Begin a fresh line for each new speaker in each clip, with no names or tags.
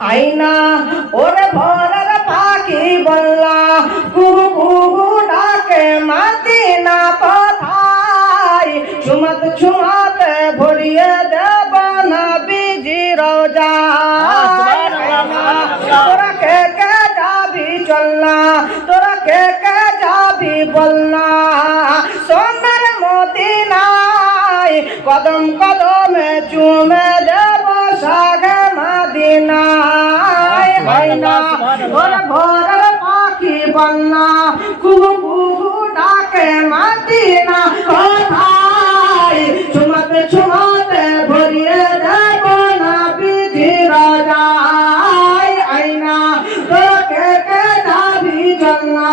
আইনা, ওরে ভোরের পাখি বললা, কুহু কুহু ডাকে মাদিনা কোথায়? চুমত চুমত ভরিয়ে দেব না বিজি রোজা। তোরা কে কে যাবি চলনা, তোরা কে কে যাবি বলনা? সোনার মদিনায় কদম কদমে চুমে দেব সাগে মদিনায়। হয় না ওরে ভোরের পাখি বন্যা কুহু কুহু ডাকে ও ভাই চুমাতে চুমাতে ভরিয়ে দেব না বিধি রাজায়, আইনা, তোকে কে যাবি জন্না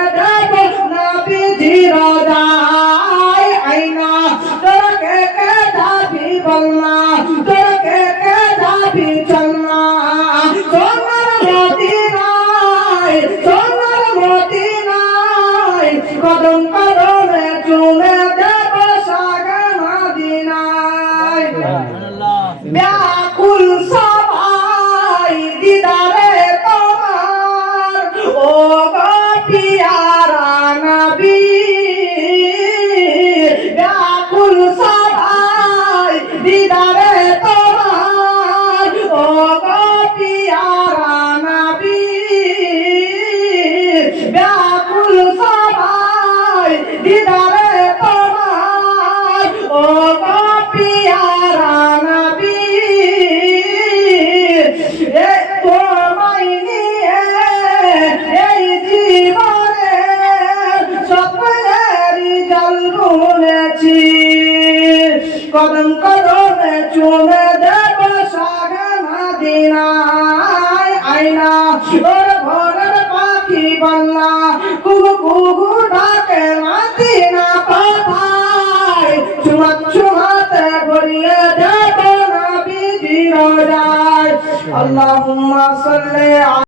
মদিনায় কদম বুনেছি কদম কদমে চুমে দেব সাগে মদিনায় আইনা ওর ভোরের পাখি বললা, কুহু কুহু, ডাকে মদিনা কোথায় চুমাত, চুমাতে ভরিয়ে দেব না বিধি রাজায়। আল্লাহুম্মা সাল্লি